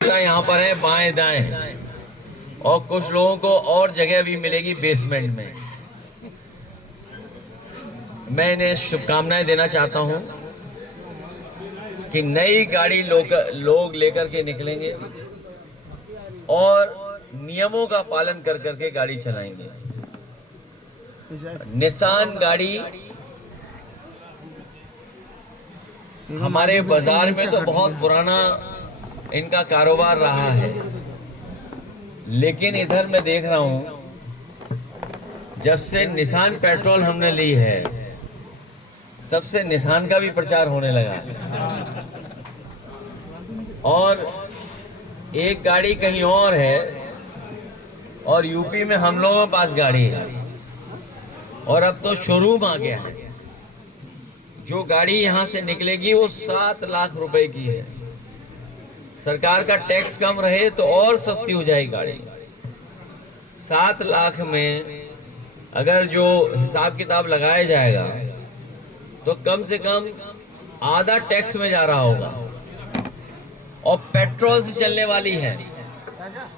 यहाँ पर है बाएं दाएं, और कुछ लोगों को और जगह भी मिलेगी बेसमेंट में। मैं इन्हें शुभकामनाएं देना चाहता हूं कि नई गाड़ी लोग लेकर के निकलेंगे और नियमों का पालन कर करके गाड़ी चलाएंगे। निसान गाड़ी हमारे बाजार में तो बहुत पुराना इनका कारोबार रहा है, लेकिन इधर मैं देख रहा हूं जब से निसान पेट्रोल हमने ली है तब से निसान का भी प्रचार होने लगा। और एक गाड़ी कहीं और है और यूपी में हम लोगों के पास गाड़ी है, और अब तो शोरूम आ गया है। जो गाड़ी यहां से निकलेगी वो 7 लाख रुपए की है। सरकार का टैक्स कम रहे तो और सस्ती हो जाएगी गाड़ी। 7 लाख में अगर जो हिसाब किताब लगाया जाएगा तो कम से कम आधा टैक्स में जा रहा होगा, और पेट्रोल से चलने वाली है।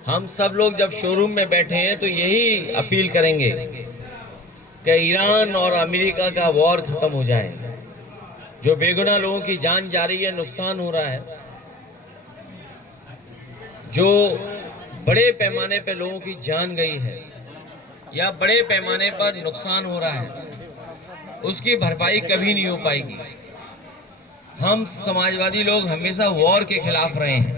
हम सब लोग जब शोरूम में बैठे हैं तो यही अपील करेंगे कि ईरान और अमेरिका का वॉर खत्म हो जाए। जो बेगुनाह लोगों की जान जा रही है, नुकसान हो रहा है, जो बड़े पैमाने पर लोगों की जान गई है या बड़े पैमाने पर नुकसान हो रहा है, उसकी भरपाई कभी नहीं हो पाएगी। हम समाजवादी लोग हमेशा वॉर के खिलाफ रहे हैं,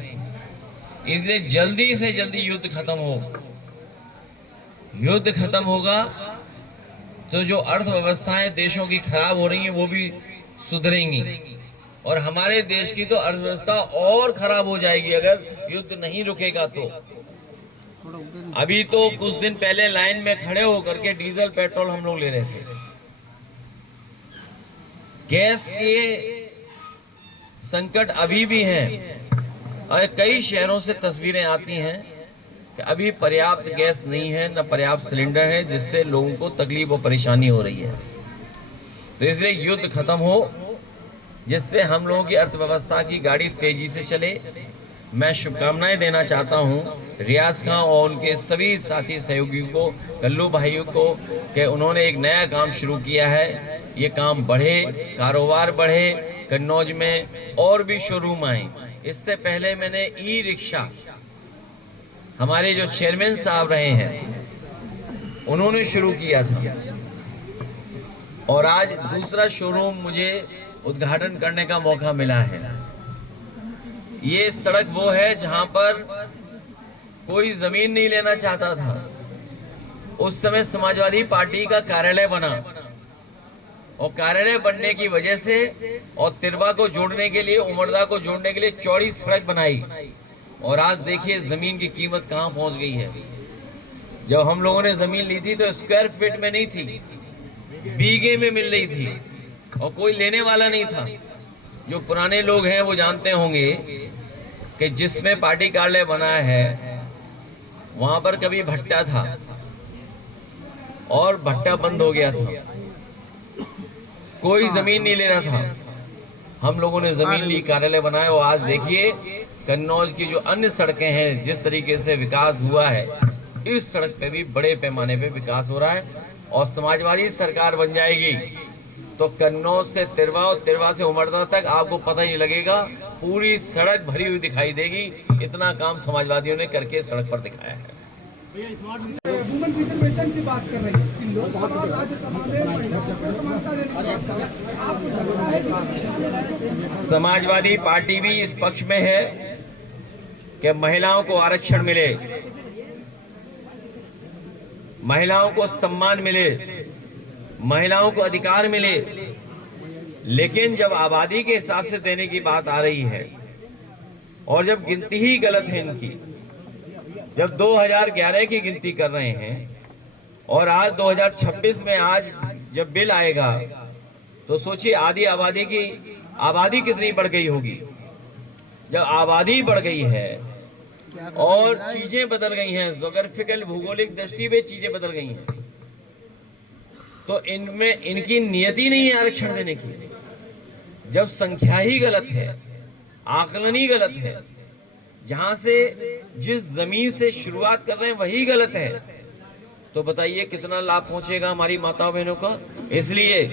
इसलिए जल्दी से जल्दी युद्ध खत्म हो। युद्ध खत्म होगा तो जो अर्थव्यवस्थाएं देशों की खराब हो रही हैं वो भी सुधरेंगी, और हमारे देश की तो अर्थव्यवस्था और खराब हो जाएगी अगर युद्ध नहीं रुकेगा तो। अभी तो कुछ दिन पहले लाइन में खड़े होकर के डीजल पेट्रोल हम लोग ले रहे थे। गैस के संकट अभी भी हैं, और कई शहरों से तस्वीरें आती हैं कि अभी पर्याप्त गैस नहीं है, न पर्याप्त सिलेंडर है, जिससे लोगों को तकलीफ और परेशानी हो रही है। तो इसलिए युद्ध खत्म हो, जिससे हम लोगों की अर्थव्यवस्था की गाड़ी तेजी से चले। मैं शुभकामनाएं देना चाहता हूं रियाज खां और उनके सभी साथी सहयोगियों को, कल्लू भाइयों को, कि उन्होंने एक नया काम शुरू किया है। ये काम बढ़े, कारोबार बढ़े, कन्नौज में और भी शोरूम आए। इससे पहले मैंने ई रिक्शा, हमारे जो चेयरमैन साहब रहे हैं उन्होंने शुरू किया था, और आज दूसरा शोरूम मुझे उद्घाटन करने का मौका मिला है। ये सड़क वो है जहां पर कोई जमीन नहीं लेना चाहता था। उस समय समाजवादी पार्टी का कार्यालय बना, और कार्यालय बनने की वजह से और तिरवा को जोड़ने के लिए, उमरदा को जोड़ने के लिए चौड़ी सड़क बनाई, और आज देखिए जमीन की कीमत कहां पहुंच गई है। जब हम लोगों ने जमीन ली थी तो स्क्वायर फीट में नहीं थी, बीघे में मिल रही थी, और कोई लेने वाला नहीं था। जो पुराने लोग हैं वो जानते होंगे कि जिसमें पार्टी कार्यालय बना है वहां पर कभी भट्टा था, और भट्टा बंद हो गया था, कोई जमीन नहीं ले रहा था। हम लोगों ने जमीन ली, कार्यालय बनाया, और आज देखिए कन्नौज की जो अन्य सड़कें हैं, जिस तरीके से विकास हुआ है, इस सड़क पे भी बड़े पैमाने पे विकास हो रहा है। और समाजवादी सरकार बन जाएगी तो कन्नौज से तिरवा और तिरवा से उमरदा तक आपको पता ही नहीं लगेगा, पूरी सड़क भरी हुई दिखाई देगी। इतना काम समाजवादियों ने करके सड़क पर दिखाया है। वुमेन रिजर्वेशन की बात कर रही है, लोकसभा और राज्यसभा में समाजवादी पार्टी भी इस पक्ष में है कि महिलाओं को आरक्षण मिले, महिलाओं को सम्मान मिले, महिलाओं को अधिकार मिले। लेकिन जब आबादी के हिसाब से देने की बात आ रही है, और जब गिनती ही गलत है इनकी, जब 2011 की गिनती कर रहे हैं और आज 2026 में आज जब बिल आएगा तो सोचिए आधी आबादी की आबादी कितनी बढ़ गई होगी। जब आबादी बढ़ गई है और चीजें बदल गई हैं, जोग्राफिकल भौगोलिक दृष्टि पे चीजें बदल गई हैं, तो इनमें इनकी नियति नहीं है आरक्षण देने की। जब संख्या ही गलत है, आकलन ही गलत है, जहां से जिस जमीन से शुरुआत कर रहे हैं वही गलत है, तो बताइए कितना लाभ पहुंचेगा हमारी माताओं बहनों को। इसलिए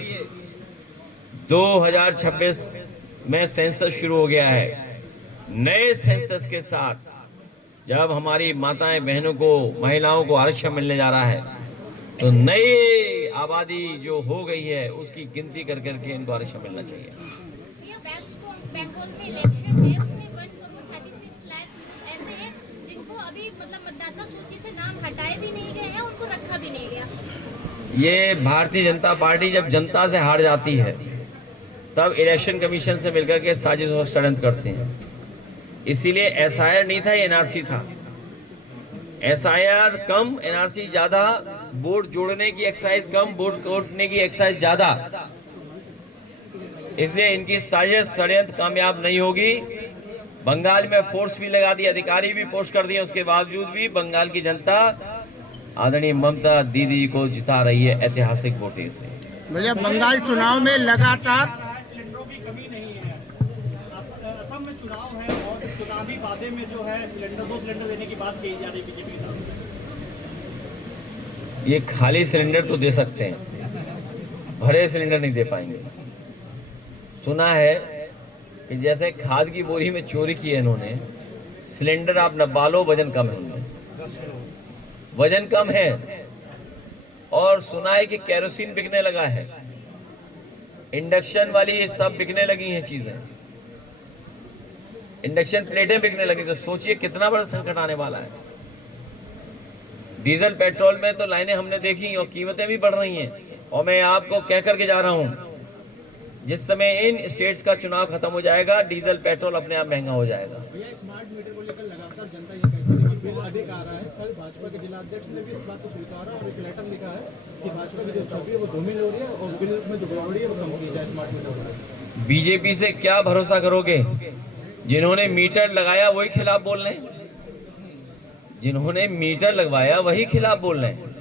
2026 में सेंसस शुरू हो गया है। नए सेंसस के साथ जब हमारी माताएं बहनों को, महिलाओं को आरक्षण मिलने जा रहा है, तो नई आबादी जो हो गई है उसकी गिनती कर करके इनको आरक्षण मिलना चाहिए। बंगाल में इलेक्शन है, उसमें 1,36 लाख ऐसे हैं जिनको अभी मतलब मतदाता सूची से नाम हटाए भी नहीं गए हैं, उनको रखा भी नहीं गया। ये भारतीय जनता पार्टी जब जनता से हार जाती है तब इलेक्शन कमीशन से मिलकर के साजिश और षड्यंत्र करते हैं। इसीलिए एसआईआर नहीं था, ये एनआरसी था। एसआईआर कम, एनआरसी ज्यादा, वोट जोड़ने की एक्सरसाइज कम, वोट काटने की एक्सरसाइज ज्यादा। इसलिए इनकी साजिश षड्यंत्र कामयाब नहीं होगी। बंगाल में फोर्स भी लगा दी, अधिकारी भी पोस्ट कर दिए, उसके बावजूद भी बंगाल की जनता आदरणीय ममता दीदी को जिता रही है ऐतिहासिक वोटिंग से। भैया बंगाल चुनाव में लगातार सिलेंडरों की कमी नहीं है। असम में चुनाव है और चुनावी वादे में जो है सिलेंडर 2 सिलेंडर देने की बात कही जा रही है बीजेपी की तरफ से। ये खाली सिलेंडर तो दे सकते हैं, भरे सिलेंडर नहीं दे पाएंगे। सुना है कि जैसे खाद की बोरी में चोरी की है इन्होंने, सिलेंडर आप न बालो, वजन कम है उनमें, वजन कम है। और सुना है कि केरोसिन बिकने लगा है, इंडक्शन वाली ये सब बिकने लगी हैं चीजें, इंडक्शन प्लेटें बिकने लगी। तो सोचिए कितना बड़ा संकट आने वाला है। डीजल पेट्रोल में तो लाइनें हमने देखी और कीमतें भी बढ़ रही हैं। और मैं आपको कह करके जा रहा हूं, जिस समय इन स्टेट्स का चुनाव खत्म हो जाएगा, डीजल पेट्रोल अपने आप महंगा हो जाएगा। भैया स्मार्ट मीटर को लेकर लगातार जनता ये कहती है कि बिल अधिक आ रहा है। कल भाजपा के जिला अध्यक्ष ने भी इस बात को स्वीकारा और एक लेटर लिखा है कि भाजपा की जो छवि है वो धूमिल हो रही है और बिल में जो गड़बड़ी है वो कम की जाए स्मार्ट मीटर। बीजेपी से क्या भरोसा करोगे? जिन्होंने मीटर लगाया वही खिलाफ बोल रहे हैं, जिन्होंने मीटर लगवाया वही खिलाफ बोल रहे हैं।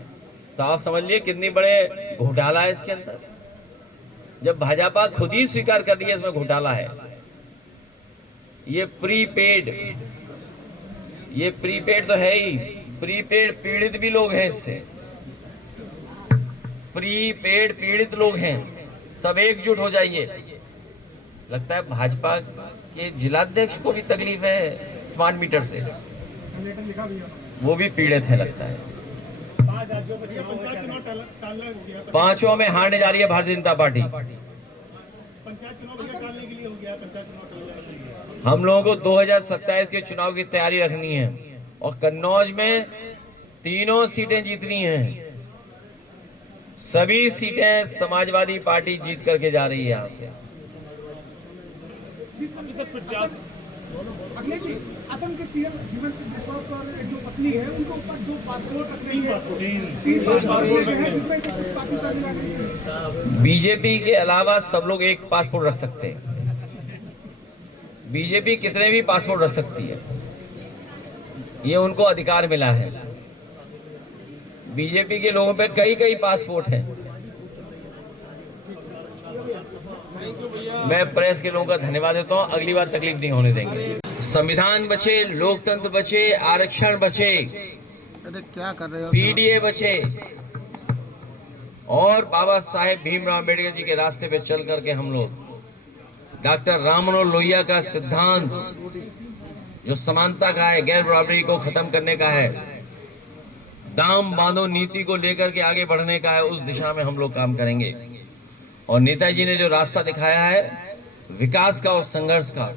तो आप समझ लिए कितनी बड़े घोटाला है इसके अंदर। जब भाजपा खुद ही स्वीकार कर रही है इसमें घोटाला है। ये प्रीपेड तो है ही, प्रीपेड पीड़ित भी लोग हैं इससे, प्रीपेड पीड़ित लोग हैं। सब एकजुट हो जाइए। लगता है भाजपा के जिलाध्यक्ष को भी तकलीफ है स्मार्ट मीटर से, वो भी पीड़ित है लगता है। 5 में हारने जा रही है भारतीय जनता पार्टी। हम लोगों को 2027 के चुनाव की तैयारी रखनी है और कन्नौज में 3 सीटें जीतनी हैं। सभी सीटें समाजवादी पार्टी जीत करके जा रही है यहाँ से। अखिलेश जी, असम के सीएम हेमंत बिस्वा और जो पत्नी है उनको ऊपर 2 पासपोर्ट रखने हैं, 3 पासपोर्ट हैं जिसमें पाकिस्तानी नागरिक। बीजेपी के अलावा सब लोग एक पासपोर्ट रख सकते हैं। बीजेपी कितने भी पासपोर्ट रख सकती है, ये उनको अधिकार मिला है। बीजेपी के लोगों पे कई पासपोर्ट हैं। मैं प्रेस के लोगों का धन्यवाद देता हूं, अगली बार तकलीफ नहीं होने देंगे। संविधान बचे, लोकतंत्र बचे, आरक्षण बचे, अरे क्या कर रहे हो? पीडीए बचे और बाबा साहेब भीमराव अम्बेडकर जी के रास्ते पे चल करके हम लोग डॉक्टर राम मनोहर लोहिया का सिद्धांत जो समानता का है, गैर बराबरी को खत्म करने का है, दाम बांधो नीति को लेकर के आगे बढ़ने का है, उस दिशा में हम लोग काम करेंगे। और नेताजी ने जो रास्ता दिखाया है विकास का और संघर्ष का,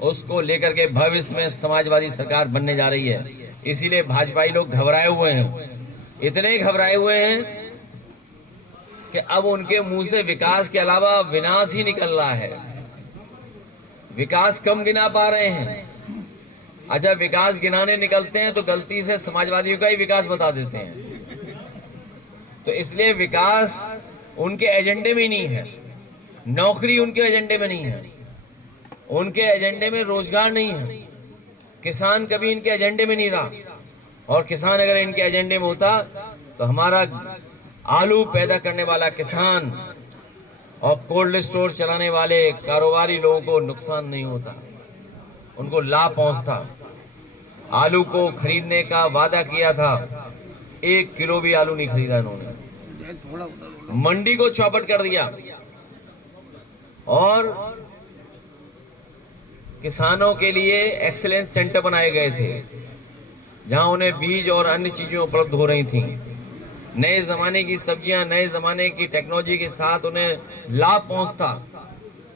उसको लेकर के भविष्य में समाजवादी सरकार बनने जा रही है। इसीलिए भाजपाई लोग घबराए हुए हैं, इतने घबराए हुए हैं कि अब उनके मुंह से विकास के अलावा विनाश ही निकल रहा है। विकास कम गिना पा रहे हैं। अच्छा, विकास गिनाने निकलते हैं तो गलती से समाजवादियों का ही विकास बता देते हैं। तो इसलिए विकास उनके एजेंडे में नहीं है, नौकरी उनके एजेंडे में नहीं है, उनके एजेंडे में रोजगार नहीं है, किसान कभी इनके एजेंडे में नहीं रहा। और किसान अगर इनके एजेंडे में होता तो हमारा आलू पैदा करने वाला किसान और कोल्ड स्टोर चलाने वाले कारोबारी लोगों को नुकसान नहीं होता, उनको लाभ पहुंचता। आलू को खरीदने का वादा किया था, 1 किलो भी आलू नहीं खरीदा इन्होंने। मंडी को चौपट कर दिया और किसानों के लिए एक्सीलेंस सेंटर बनाए गए थे जहां उन्हें बीज और अन्य चीजें उपलब्ध हो रही थीं। नए जमाने की सब्जियां, नए जमाने की टेक्नोलॉजी के साथ उन्हें लाभ पहुंचता,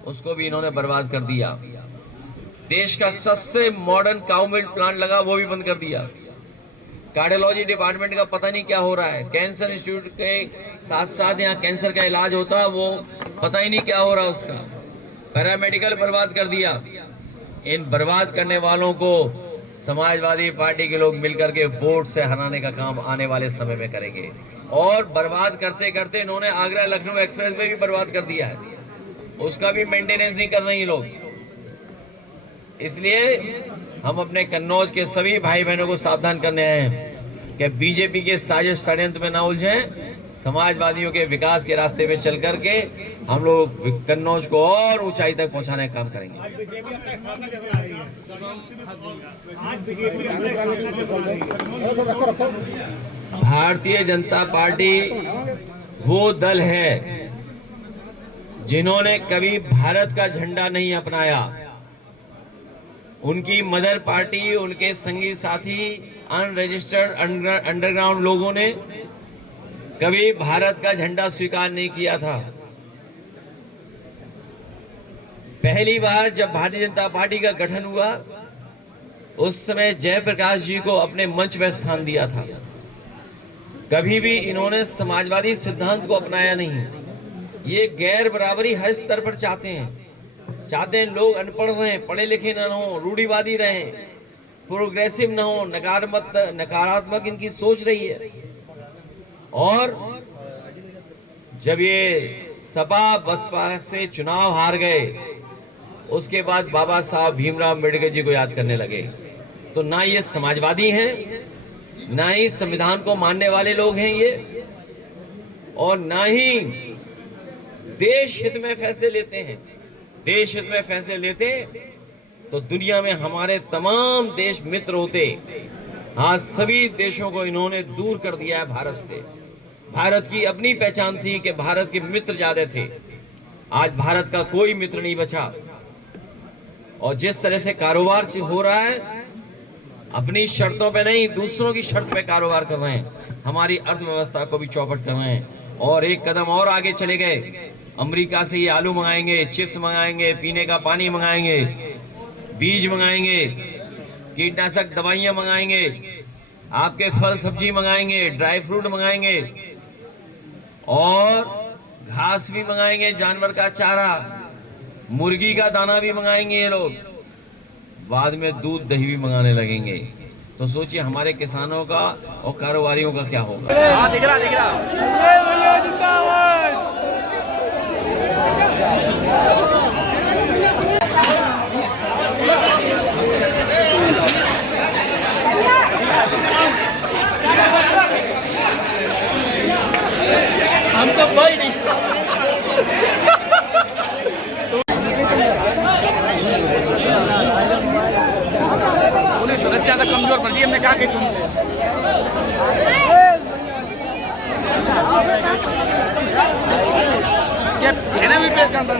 उसको भी इन्होंने बर्बाद कर दिया। देश का सबसे मॉडर्न काउ मिल्क प्लांट लगा, वो भी बंद कर दिया। कार्डियोलॉजी डिपार्टमेंट का पता नहीं क्या हो रहा है। कैंसर इंस्टीट्यूट के साथ साथ यहाँ कैंसर का इलाज होता है, वो पता ही नहीं क्या हो रहा उसका। पैरामेडिकल बर्बाद कर दिया। इन बर्बाद करने वालों को समाजवादी पार्टी के लोग मिलकर के वोट से हराने का काम आने वाले समय में करेंगे। और बर्बाद करते करते इन्होंने आगरा लखनऊ एक्सप्रेस वे भी बर्बाद कर दिया है, उसका भी मेंटेनेंस नहीं कर रहे हैं लोग। इसलिए हम अपने कन्नौज के सभी भाई बहनों को सावधान करने आए हैं कि बीजेपी के साजिश षड्यंत्र में ना उलझें। समाजवादियों के विकास के रास्ते पे चल करके हम लोग कन्नौज को और ऊंचाई तक पहुंचाने का काम करेंगे। भारतीय जनता पार्टी वो दल है जिन्होंने कभी भारत का झंडा नहीं अपनाया। उनकी मदर पार्टी, उनके संगी साथी अनरजिस्टर्ड अंडरग्राउंड लोगों ने कभी भारत का झंडा स्वीकार नहीं किया था। पहली बार जब भारतीय जनता पार्टी का गठन हुआ, उस समय जयप्रकाश जी को अपने मंच में स्थान दिया था। कभी भी इन्होंने समाजवादी सिद्धांत को अपनाया नहीं। ये गैर बराबरी हर स्तर पर चाहते हैं लोग अनपढ़ रहें, पढ़े लिखे न हो, रूढ़िवादी रहें, प्रोग्रेसिव न हो, नकारात्मक इनकी सोच रही है। और जब ये सपा बसपा से चुनाव हार गए, उसके बाद बाबा साहब भीमराव अम्बेडकर जी को याद करने लगे। तो ना ये समाजवादी हैं, ना ही संविधान को मानने वाले लोग हैं ये, और ना ही देश हित में फैसले लेते हैं। देश हित में फैसले लेते तो दुनिया में हमारे तमाम देश मित्र होते। आज सभी देशों को इन्होंने दूर कर दिया है भारत से। भारत की अपनी पहचान थी कि भारत के मित्र ज्यादा थे, आज भारत का कोई मित्र नहीं बचा। और जिस तरह से कारोबार हो रहा है, अपनी शर्तों पे नहीं, दूसरों की शर्त पे कारोबार कर रहे हैं, हमारी अर्थव्यवस्था को भी चौपट कर रहे हैं। और एक कदम और आगे चले गए, अमेरिका से ये आलू मंगाएंगे, चिप्स मंगाएंगे, पीने का पानी मंगाएंगे, बीज मंगाएंगे, कीटनाशक दवाइयां मंगाएंगे, आपके फल सब्जी मंगाएंगे, ड्राई फ्रूट मंगाएंगे, और घास भी मंगाएंगे, जानवर का चारा, मुर्गी का दाना भी मंगाएंगे ये लोग। बाद में दूध दही भी मंगाने लगेंगे। तो सोचिए हमारे किसानों का और कारोबारियों का क्या होगा। हाँ, दिख रहा। हम तो भाई नहीं। पुलिस सुरक्षा से कमजोर पड़ गई, हमने कहा कि तुमसे क्या कहना भी पेश करता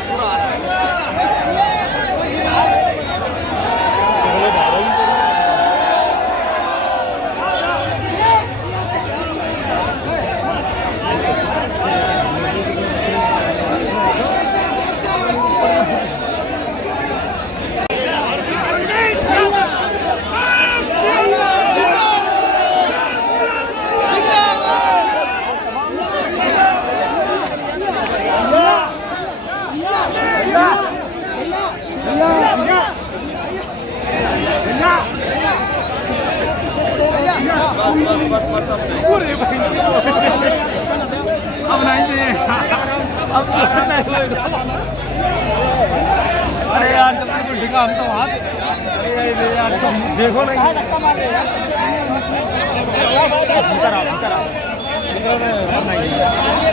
पूरा अब नहीं चाहिए, अब तो अरे यार जब तक ढिका हम तो हाथ, अरे यार तुम देखो नहीं, भीतर आओ है